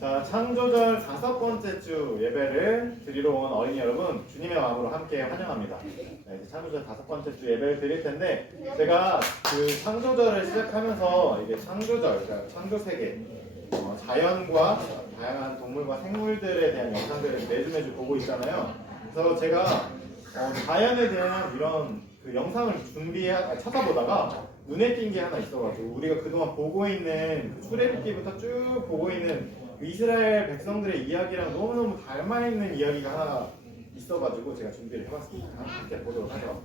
자, 창조절 다섯 번째 주 예배를 드리러 온 어린이 여러분, 주님의 마음으로 함께 환영합니다. 네, 이제 창조절 다섯 번째 주 예배를 드릴 텐데, 제가 그 창조절을 시작하면서 이게 창조절, 그러니까 창조 세계, 어, 자연과 다양한 동물과 생물들에 대한 영상들을 매주 매주 보고 있잖아요. 그래서 제가 어, 자연에 대한 이런 그 영상을 준비해 아니, 찾아보다가 눈에 띈 게 하나 있어가지고 우리가 그동안 보고 있는 그 출애굽기부터 쭉 보고 있는 그 이스라엘 백성들의 이야기랑 너무너무 닮아 있는 이야기가 하나 있어가지고 제가 준비를 해봤습니다. 함께 보도록 하죠.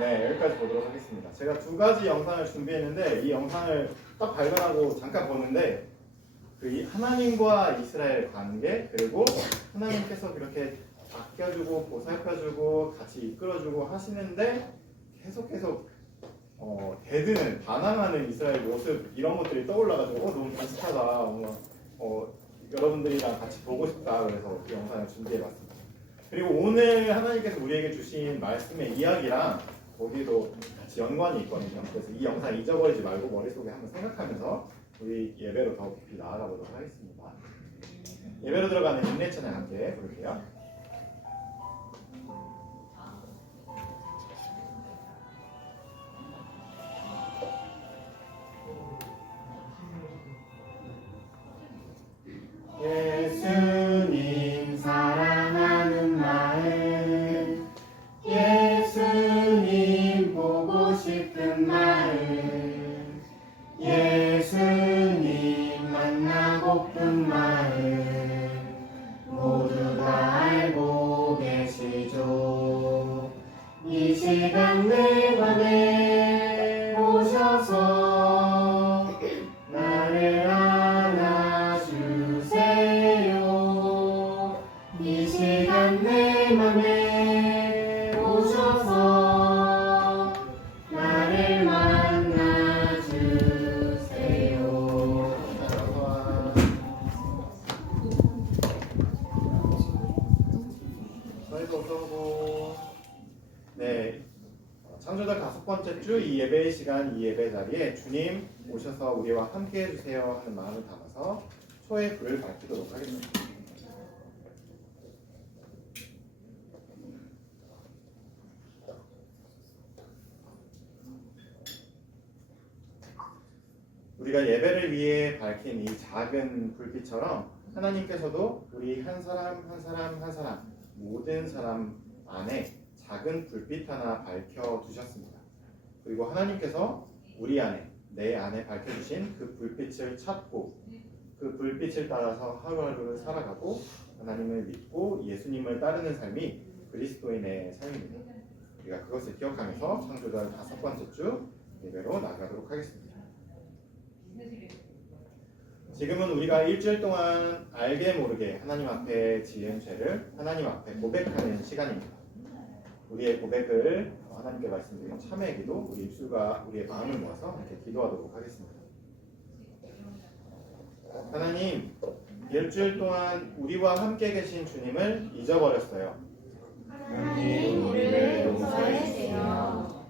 네, 여기까지 보도록 하겠습니다. 제가 두 가지 영상을 준비했는데 이 영상을 딱 발견하고 잠깐 보는데 그이 하나님과 이스라엘 관계 그리고 하나님께서 그렇게 아껴주고 보살펴주고 같이 이끌어주고 하시는데 계속 계속 어, 대드는 반항하는 이스라엘 모습 이런 것들이 떠올라가지고 어, 너무 비슷하다 뭔가 어, 여러분들이랑 같이 보고 싶다 그래서 이 영상을 준비해봤습니다. 그리고 오늘 하나님께서 우리에게 주신 말씀의 이야기랑 거기도 같이 연관이 있거든요. 그래서 이 영상 잊어버리지 말고 머릿속에 한번 생각하면서 우리 예배로 더 깊이 나아가 보도록 하겠습니다. 예배로 들어가는 인내 찬양 함께 부를게요. 이 시간 내 맘에 오셔서. 나를 만나주세요. 저희도 어서오고. 네. 어, 창조자 다섯 번째 주 이 예배의 시간 이 예배 자리에 주님 오셔서 우리와 함께 해주세요 하는 마음을 담아서 초의 불을 밝히도록 하겠습니다. 우리가 예배를 위해 밝힌 이 작은 불빛처럼 하나님께서도 우리 한 사람 한 사람 한 사람 모든 사람 안에 작은 불빛 하나 밝혀 두셨습니다. 그리고 하나님께서 우리 안에 내 안에 밝혀 주신 그 불빛을 찾고 그 불빛을 따라서 하루하루를 살아가고 하나님을 믿고 예수님을 따르는 삶이 그리스도인의 삶입니다. 우리가 그것을 기억하면서 창조절 다섯 번째 주 예배로 나가도록 하겠습니다. 지금은 우리가 일주일 동안 알게 모르게 하나님 앞에 지은 죄를 하나님 앞에 고백하는 시간입니다. 우리의 고백을 하나님께 말씀드린 참회의 기도, 우리 입술과 우리의 마음을 모아서 함께 기도하도록 하겠습니다. 하나님, 일주일 동안 우리와 함께 계신 주님을 잊어버렸어요. 하나님 우리를 용서해 주세요.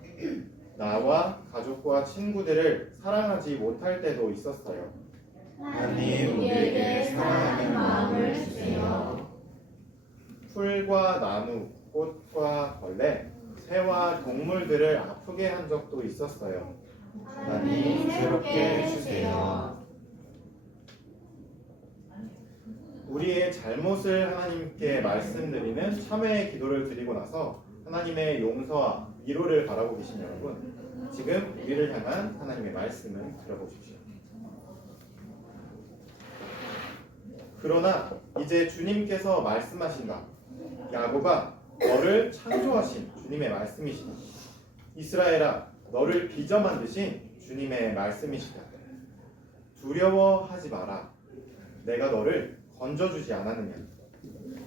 나와 가족과 친구들을 사랑하지 못할 때도 있었어요. 하나님 우리에게 사랑하는 마음을 주세요. 풀과 나무, 꽃과 벌레, 새와 동물들을 아프게 한 적도 있었어요. 하나님 새롭게 해주세요. 우리의 잘못을 하나님께 말씀드리는 참회의 기도를 드리고 나서 하나님의 용서와 위로를 바라고 계신 여러분, 지금 우리를 향한 하나님의 말씀을 들어보십시오. 그러나 이제 주님께서 말씀하신다. 야고가 너를 창조하신 주님의 말씀이시다. 이스라엘아, 너를 빚어 만드신 주님의 말씀이시다. 두려워하지 마라. 내가 너를 건져주지 않았느냐?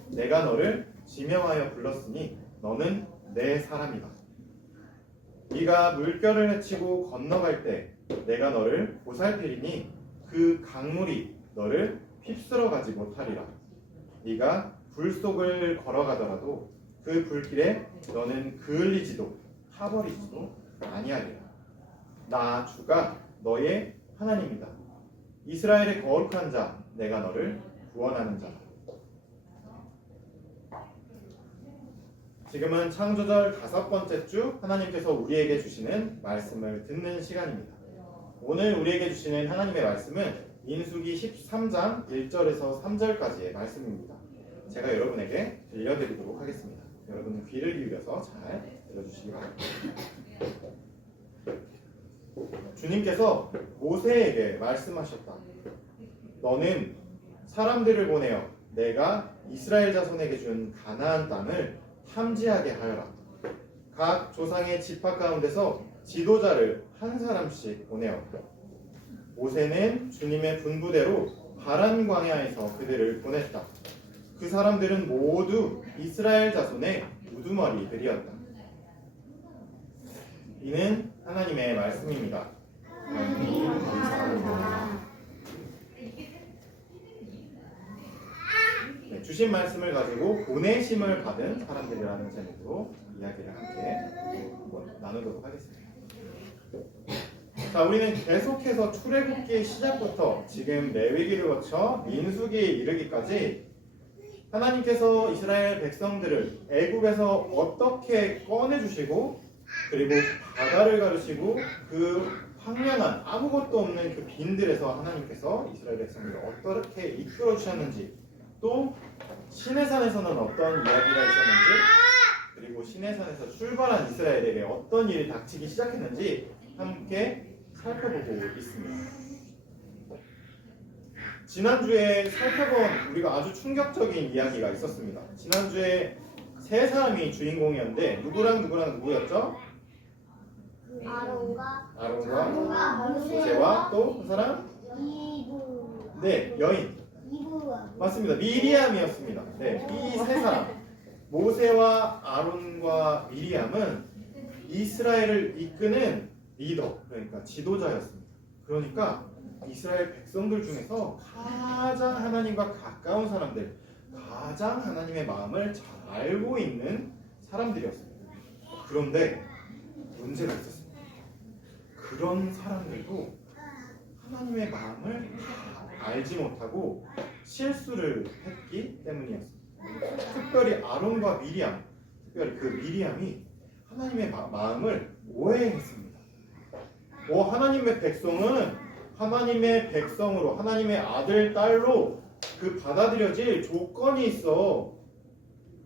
내가 너를 지명하여 불렀으니 너는 내 사람이다. 네가 물결을 헤치고 건너갈 때 내가 너를 보살피리니 그 강물이 너를 휩쓸어 가지 못하리라. 네가 불 속을 걸어가더라도 그 불길에 너는 그을리지도 타버리지도 아니하리라. 나 주가 너의 하나님이다. 이스라엘의 거룩한 자 내가 너를 구원하는 자다. 지금은 창조절 다섯 번째 주 하나님께서 우리에게 주시는 말씀을 듣는 시간입니다. 오늘 우리에게 주시는 하나님의 말씀은 민수기 13장 1절에서 3절까지의 말씀입니다. 제가 여러분에게 들려드리도록 하겠습니다. 여러분은 귀를 기울여서 잘 들어주시기 바랍니다. 주님께서 모세에게 말씀하셨다. 너는 사람들을 보내어 내가 이스라엘 자손에게 준 가나안 땅을 탐지하게 하여라. 각 조상의 지파 가운데서 지도자를 한 사람씩 보내어 모세는 주님의 분부대로 바란 광야에서 그들을 보냈다. 그 사람들은 모두 이스라엘 자손의 우두머리들이었다. 이는 하나님의 말씀입니다. 네, 주신 말씀을 가지고 보내심을 받은 사람들이라는 제목으로 이야기를 함께 나누도록 하겠습니다. 자, 우리는 계속해서 출애굽기 시작부터 지금 레위기를 거쳐 민수기에 이르기까지 하나님께서 이스라엘 백성들을 애굽에서 어떻게 꺼내 주시고 그리고 바다를 가르시고 그 황량한 아무것도 없는 그 빈들에서 하나님께서 이스라엘 백성들을 어떻게 이끌어 주셨는지 또 시내산에서는 어떤 이야기가 있었는지 그리고 시내산에서 출발한 이스라엘에게 어떤 일이 닥치기 시작했는지 함께 살펴보고 있습니다. 지난주에 살펴본 우리가 아주 충격적인 이야기가 있었습니다. 지난주에 세 사람이 주인공이었는데 누구랑 누구랑 누구였죠? 아론과 아론과 모세와 또 한 사람? 이브 네, 여인. 맞습니다. 미리암이었습니다. 네, 이 세 사람 모세와 아론과 미리암은 이스라엘을 이끄는 리더, 그러니까 지도자였습니다. 그러니까 이스라엘 백성들 중에서 가장 하나님과 가까운 사람들, 가장 하나님의 마음을 잘 알고 있는 사람들이었습니다. 그런데 문제가 있었습니다. 그런 사람들도 하나님의 마음을 다 알지 못하고 실수를 했기 때문이었습니다. 특별히 아론과 미리암, 특별히 그 미리암이 하나님의 마, 마음을 오해했습니다. 오, 하나님의 백성은 하나님의 백성으로 하나님의 아들, 딸로 그 받아들여질 조건이 있어.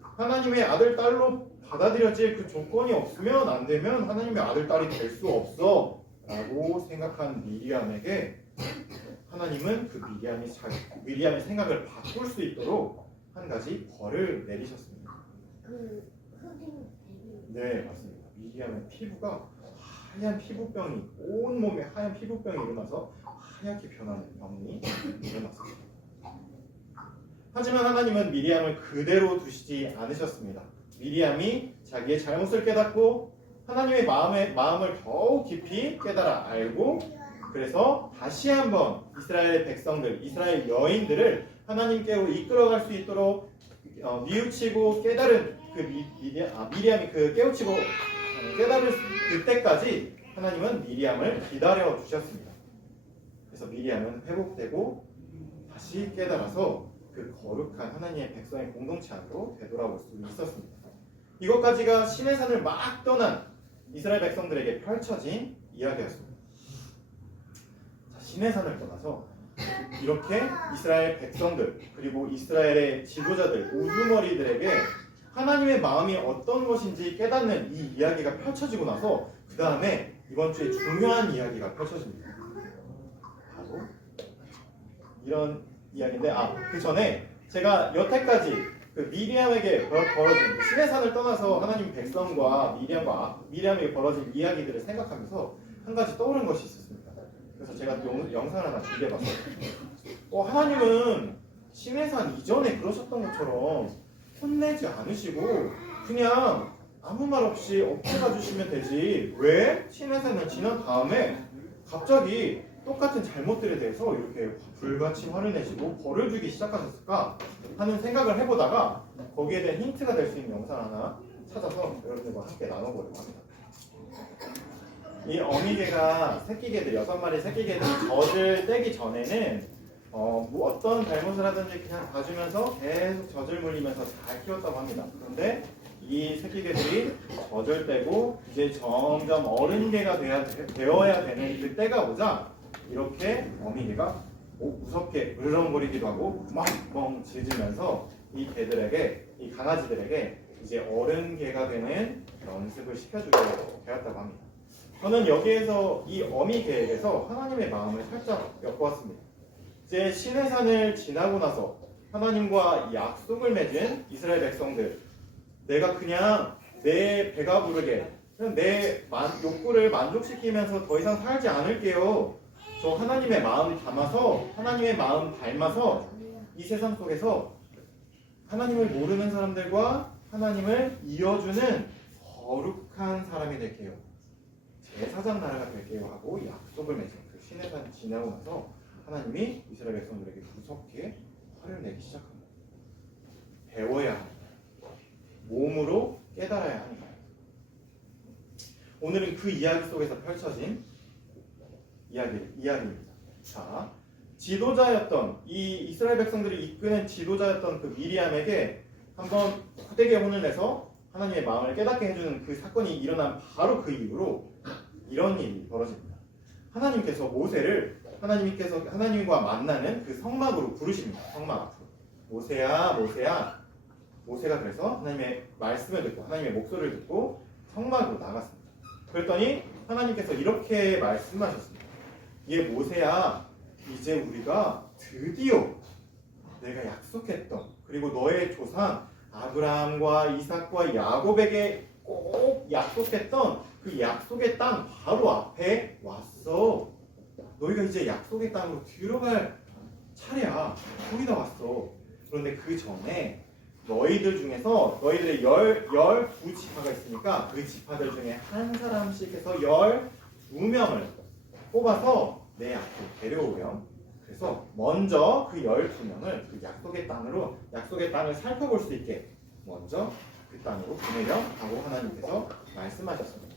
하나님의 아들, 딸로 받아들여질 그 조건이 없으면 안 되면 하나님의 아들, 딸이 될 수 없어. 라고 생각한 미리암에게 하나님은 그 미리암이 자, 미리암의 생각을 바꿀 수 있도록 한 가지 벌을 내리셨습니다. 그 네, 맞습니다. 미리암의 피부가 하얀 피부병이 온 몸에 하얀 피부병이 일어나서 하얗게 변하는 병이 일어났습니다. 하지만 하나님은 미리암을 그대로 두시지 않으셨습니다. 미리암이 자기의 잘못을 깨닫고 하나님의 마음의 마음을 더욱 깊이 깨달아 알고 그래서 다시 한번 이스라엘 백성들, 이스라엘 여인들을 하나님께로 이끌어갈 수 있도록 어, 뉘우치고 깨달은 그 미, 미리, 아, 미리암이 그 깨우치고 어, 깨달을 수- 그때까지 하나님은 미리암을 기다려 주셨습니다. 그래서 미리암은 회복되고 다시 깨달아서 그 거룩한 하나님의 백성의 공동체 안으로 되돌아올 수 있었습니다. 이것까지가 신의 산을 막 떠난 이스라엘 백성들에게 펼쳐진 이야기였습니다. 자, 신의 산을 떠나서 이렇게 이스라엘 백성들 그리고 이스라엘의 지도자들 우두머리들에게 하나님의 마음이 어떤 것인지 깨닫는 이 이야기가 펼쳐지고 나서 그 다음에 이번 주에 중요한 이야기가 펼쳐집니다. 바로 이런 이야기인데 아그 전에 제가 여태까지 그 미리암에게 벌- 벌어진 신의 산을 떠나서 하나님 백성과 미리암과 미리암에게 벌어진 이야기들을 생각하면서 한 가지 떠오른 것이 있었습니다. 그래서 제가 영, 영상을 하나 준비해봤어요. 어, 하나님은 신의 산 이전에 그러셨던 것처럼 혼내지 않으시고 그냥 아무 말 없이 엎어가 주시면 되지 왜 신의 산을 지난 다음에 갑자기 똑같은 잘못들에 대해서 이렇게 불같이 화를 내시고 벌을 주기 시작하셨을까 하는 생각을 해보다가 거기에 대한 힌트가 될 수 있는 영상 하나 찾아서 여러분들과 함께 나눠보려고 합니다. 이 어미개가 새끼개들 여섯 마리 새끼개들이 젖을 떼기 전에는 어, 뭐 어떤 잘못을 하든지 그냥 봐주면서 계속 젖을 물리면서 잘 키웠다고 합니다. 그런데 이 새끼개들이 젖을 떼고 이제 점점 어른개가 돼야, 되어야 되는 그 때가 오자 이렇게 어미개가 오- 무섭게 으르렁거리기도 하고 멍멍 짖으면서 이 개들에게 이 강아지들에게 이제 어른 개가 되는 연습을 시켜주게 되었다고 합니다. 저는 여기에서 이 어미 개에게서 하나님의 마음을 살짝 엿보았습니다. 이제 시내산을 지나고 나서 하나님과 약속을 맺은 이스라엘 백성들 내가 그냥 내 배가 부르게 내 만- 욕구를 만족시키면서 더 이상 살지 않을게요. 저 하나님의 마음 담아서 하나님의 마음 닮아서 이 세상 속에서 하나님을 모르는 사람들과 하나님을 이어주는 거룩한 사람이 될게요. 제사장 나라가 될게요 하고 약속을 맺은 그 시내산 지나고 나서 하나님이 이스라엘 백성들에게 무섭게 화를 내기 시작합니다. 배워야 합니다. 몸으로 깨달아야 합니다. 오늘은 그 이야기 속에서 펼쳐진 이야기, 이야기입니다. 자, 지도자였던 이 이스라엘 백성들이 이끄는 지도자였던 그 미리암에게 한번 후대게 혼을 내서 하나님의 마음을 깨닫게 해주는 그 사건이 일어난 바로 그 이후로 이런 일이 벌어집니다. 하나님께서 모세를 하나님께서 하나님과 만나는 그 성막으로 부르십니다. 성막 앞으로. 모세야, 모세야. 모세가 그래서 하나님의 말씀을 듣고 하나님의 목소리를 듣고 성막으로 나갔습니다. 그랬더니 하나님께서 이렇게 말씀하셨습니다. 얘 모세야, 이제 우리가 드디어 내가 약속했던 그리고 너의 조상 아브라함과 이삭과 야곱에게 꼭 약속했던 그 약속의 땅 바로 앞에 왔어. 너희가 이제 약속의 땅으로 들어갈 차례야. 거기다 왔어. 그런데 그 전에 너희들 중에서 너희들의 열, 열두 지파가 있으니까 그 지파들 중에 한 사람씩 해서 열두 명을 뽑아서 내 앞으로 데려오렴. 그래서 먼저 그 열두 명을 그 약속의 땅으로 약속의 땅을 살펴볼 수 있게 먼저 그 땅으로 보내렴 하고 하나님께서 말씀하셨습니다.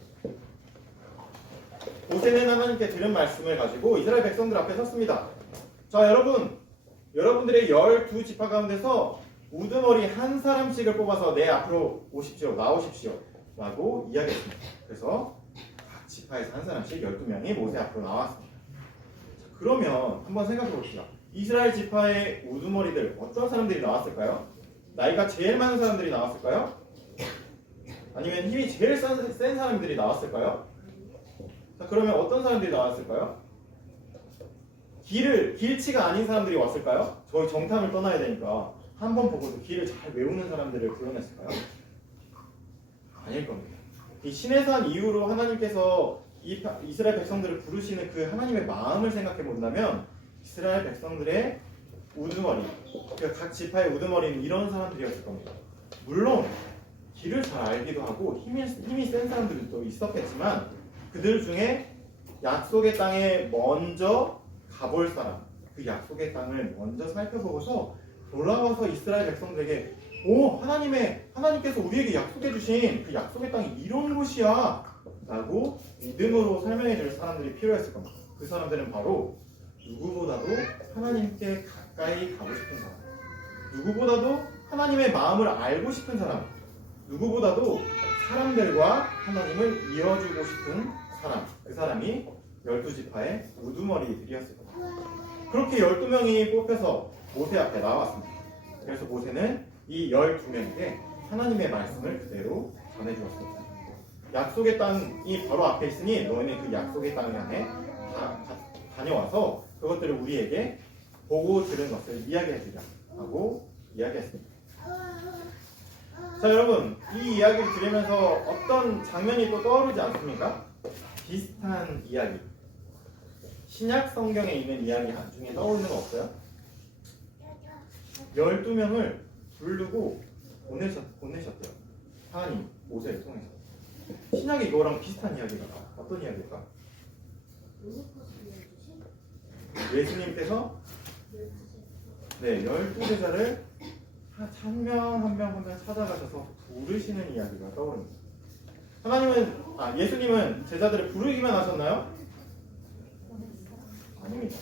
모세는 하나님께 들은 말씀을 가지고 이스라엘 백성들 앞에 섰습니다. 자 여러분, 여러분들의 열두 지파 가운데서 우두머리 한 사람씩을 뽑아서 내 앞으로 오십시오, 나오십시오 라고 이야기했습니다. 그래서 각 지파에서 한 사람씩 12명이 모세 앞으로 나왔습니다. 자, 그러면 한번 생각해 봅시다. 이스라엘 지파의 우두머리들 어떤 사람들이 나왔을까요? 나이가 제일 많은 사람들이 나왔을까요? 아니면 힘이 제일 센, 센 사람들이 나왔을까요? 자, 그러면 어떤 사람들이 나왔을까요? 길을 길치가 아닌 사람들이 왔을까요? 저희 정탐을 떠나야 되니까 한 번 보고도 길을 잘 외우는 사람들을 구원했을까요? 아닐 겁니다. 이 신해산 이후로 하나님께서 이스라엘 백성들을 부르시는 그 하나님의 마음을 생각해 본다면 이스라엘 백성들의 우두머리, 그각 지파의 우두머리는 이런 사람들이었을 겁니다. 물론 길을 잘 알기도 하고 힘이, 힘이 센 사람들도 있었겠지만 그들 중에 약속의 땅에 먼저 가볼 사람, 그 약속의 땅을 먼저 살펴보고서 돌아와서 이스라엘 백성들에게 오 하나님의 하나님께서 우리에게 약속해 주신 그 약속의 땅이 이런 곳이야 라고 믿음으로 설명해 줄 사람들이 필요했을 겁니다. 그 사람들은 바로 누구보다도 하나님께 가까이 가고 싶은 사람, 누구보다도 하나님의 마음을 알고 싶은 사람, 누구보다도 사람들과 하나님을 이어주고 싶은 사람, 그 사람이 열두 지파의 우두머리들이었을 겁니다. 그렇게 12명이 뽑혀서 모세 앞에 나왔습니다. 그래서 모세는 이 12명에게 하나님의 말씀을 그대로 전해주었습니다. 약속의 땅이 바로 앞에 있으니 너희는 그 약속의 땅을 향해 다, 다, 다 녀와서 그것들을 우리에게 보고 들은 것을 이야기해주자 하고 이야기했습니다. 자 여러분 이 이야기를 들으면서 어떤 장면이 또 떠오르지 않습니까? 비슷한 이야기 신약 성경에 있는 이야기 중에 떠오르는 거 없어요? 12명을 부르고 보내셨, 보내셨대요. 하나님, 모세를 통해서. 신약이 이거랑 비슷한 이야기가 어떤 이야기일까? 예수님께서 네, 12제자를 한 명 한명 한 명 찾아가셔서 부르시는 이야기가 떠오릅니다. 하나님은 아 예수님은 제자들을 부르기만 하셨나요? 아닙니다.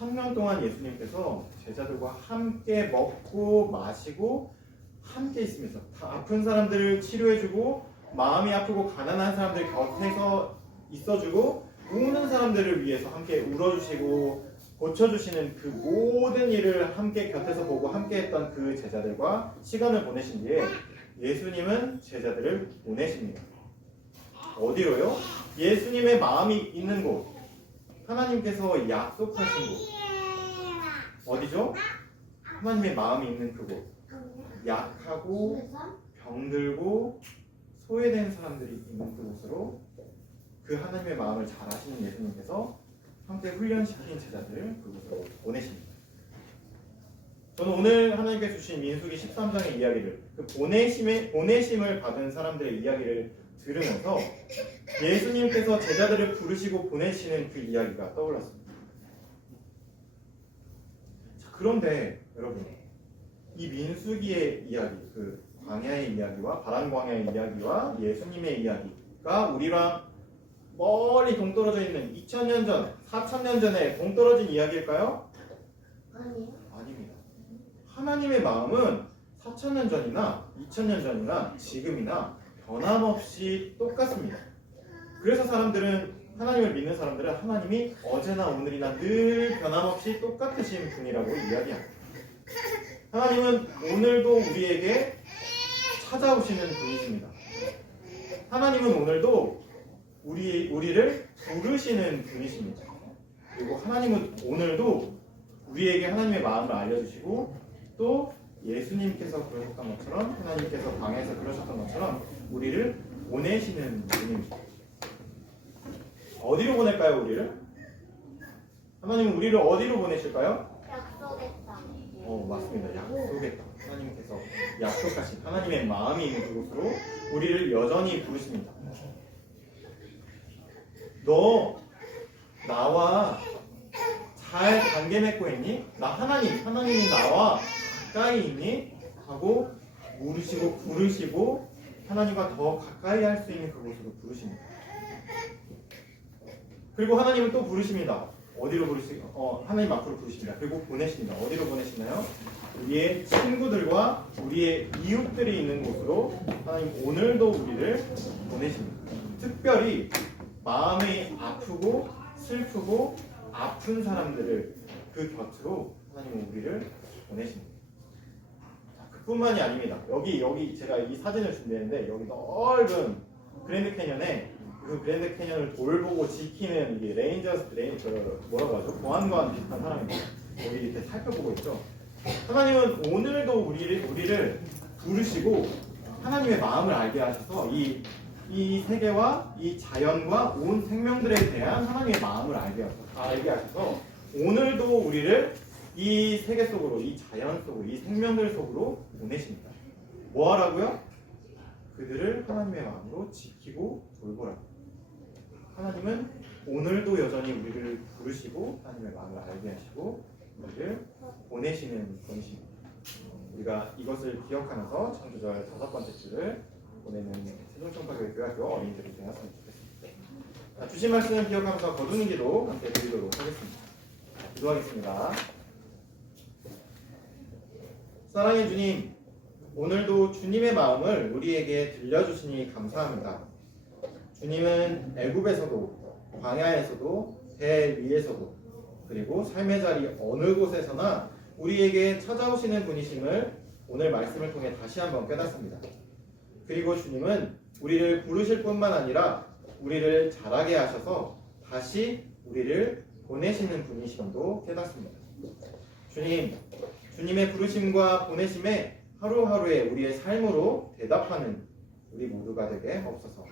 3년 동안 예수님께서 제자들과 함께 먹고 마시고 함께 있으면서 다 아픈 사람들을 치료해주고 마음이 아프고 가난한 사람들 곁에서 있어주고 우는 사람들을 위해서 함께 울어주시고 고쳐주시는 그 모든 일을 함께 곁에서 보고 함께 했던 그 제자들과 시간을 보내신 뒤에 예수님은 제자들을 보내십니다. 어디로요? 예수님의 마음이 있는 곳. 하나님께서 약속하신 곳. 어디죠? 하나님의 마음이 있는 그곳. 약하고 병들고 소외된 사람들이 있는 그곳으로 그 하나님의 마음을 잘 아시는 예수님께서 함께 훈련시킨 제자들을 그곳으로 보내십니다. 저는 오늘 하나님께 주신 민수기 13장의 이야기를 그 보내심의 보내심을 받은 사람들의 이야기를 들으면서 예수님께서 제자들을 부르시고 보내시는 그 이야기가 떠올랐습니다. 자, 그런데 여러분 이 민수기의 이야기, 그 광야의 이야기와 바람 광야의 이야기와 예수님의 이야기가 우리랑 멀리 동떨어져 있는 2000년 전, 4000년 전에 동떨어진 이야기일까요? 아니요. 아닙니다. 하나님의 마음은 4000년 전이나 2000년 전이나 지금이나 변함없이 똑같습니다. 그래서 사람들은 하나님을 믿는 사람들은 하나님이 어제나 오늘이나 늘 변함없이 똑같으신 분이라고 이야기합니다. 하나님은 오늘도 우리에게 찾아오시는 분이십니다. 하나님은 오늘도 우리, 우리를 부르시는 분이십니다. 그리고 하나님은 오늘도 우리에게 하나님의 마음을 알려주시고 또 예수님께서 그러셨던 것처럼 하나님께서 방에서 그러셨던 것처럼 우리를 보내시는 분입니다. 어디로 보낼까요, 우리를? 하나님은 우리를 어디로 보내실까요? 약속했다. 어, 맞습니다. 약속의 땅. 하나님께서 약속하신 하나님의 마음이 있는 그곳으로 우리를 여전히 부르십니다. 너 나와 잘 관계 맺고 있니? 나 하나님, 하나님이 나와 가까이 있니? 하고 물으시고 부르시고 하나님과 더 가까이 할 수 있는 그곳으로 부르십니다. 그리고 하나님은 또 부르십니다. 어디로 부르시? 어, 하나님 앞으로 부르십니다. 그리고 보내십니다. 어디로 보내시나요? 우리의 친구들과 우리의 이웃들이 있는 곳으로 하나님 오늘도 우리를 보내십니다. 특별히 마음이 아프고 슬프고 아픈 사람들을 그 곁으로 하나님은 우리를 보내십니다. 자, 그뿐만이 아닙니다. 여기 여기 제가 이 사진을 준비했는데 여기 넓은 그랜드 캐년에 그 그랜드 캐년을 돌보고 지키는 이게 레인저 레인 저 뭐라고 하죠? 보안관 비슷한 사람이 여기 이렇게 살펴보고 있죠. 하나님은 오늘도 우리를 우리를 부르시고 하나님의 마음을 알게 하셔서 이 이 세계와 이 자연과 온 생명들에 대한 하나님의 마음을 알게 하셔서 알게 하셔서 오늘도 우리를 이 세계 속으로 이 자연 속으로 이 생명들 속으로 보내십니다. 뭐 하라고요? 그들을 하나님의 마음으로 지키고 돌보라. 하나님은 오늘도 여전히 우리를 부르시고 하나님의 마음을 알게 하시고 우리를 보내시는 분이십니다. 우리가 이것을 기억하면서 창조절 다섯 번째 주를 보내는 세종청파교육대학교 어린이들이 되었으면 좋겠습니다. 자, 주신 말씀 기억하면서 거두는 기도 함께 드리도록 하겠습니다. 기도하겠습니다. 사랑의 주님, 오늘도 주님의 마음을 우리에게 들려주시니 감사합니다. 주님은 애굽에서도 광야에서도 배 위에서도 그리고 삶의 자리 어느 곳에서나 우리에게 찾아오시는 분이심을 오늘 말씀을 통해 다시 한번 깨닫습니다. 그리고 주님은 우리를 부르실 뿐만 아니라 우리를 자라게 하셔서 다시 우리를 보내시는 분이심도 깨닫습니다. 주님, 주님의 부르심과 보내심에 하루하루의 우리의 삶으로 대답하는 우리 모두가 되게 없어서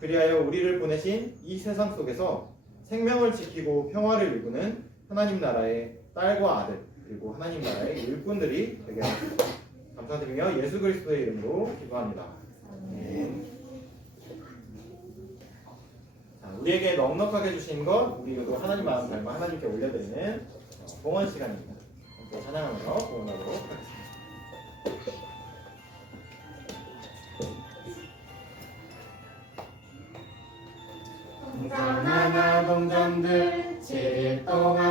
그리하여 우리를 보내신 이 세상 속에서 생명을 지키고 평화를 이루는 하나님 나라의 딸과 아들 그리고 하나님 나라의 일꾼들이 되게 하옵소서. 감사드리며 예수 그리스도의 이름으로 기도합니다. 자, 우리에게 넉넉하게 주신 것 우리도 하나님 마음 닮아 하나님께 올려드리는 봉헌 시간입니다. 네, 사냥하면서 공원하도록 하겠습니다. 동전 하나 동전들 7일 동안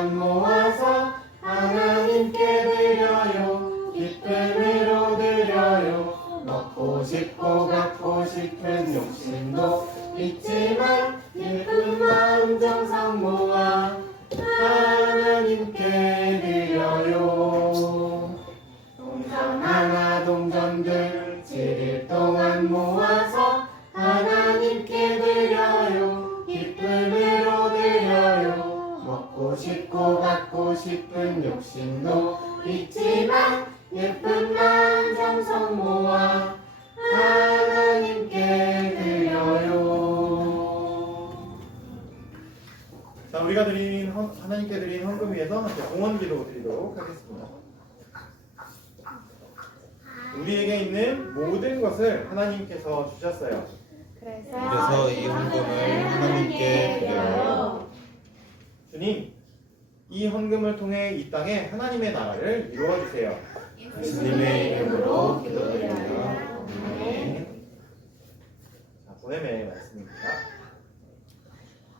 함께 공헌기도 드리도록 하겠습니다. 우리에게 있는 모든 것을 하나님께서 주셨어요. 그래서 이 헌금을 하나님께 드려요. 주님, 이 헌금을 통해 이 땅에 하나님의 나라를 이루어 주세요. 예수님의 이름으로 기도드립니다. 아멘. 자, 보냄의 말씀입니다.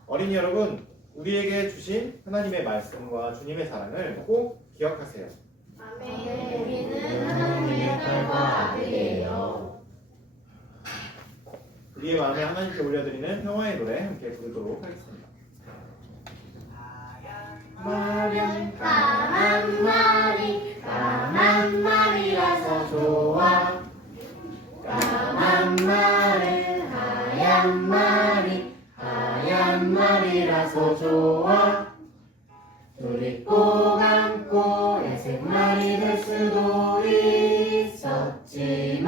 어린이 여러분, 우리에게 주신 하나님의 말씀과 주님의 사랑을 꼭 기억하세요. 우리는 하나님의 딸과 아들이에요 우리의 마음에 하나님께 올려드리는 평화의 노래 함께 부르도록 하겠습니다. 마련 까만 마리 까만 마리라서 좋아 까만 말은 마리라서 좋아. 둘이 꼭 안고 애색 말이 될 수도 있었지만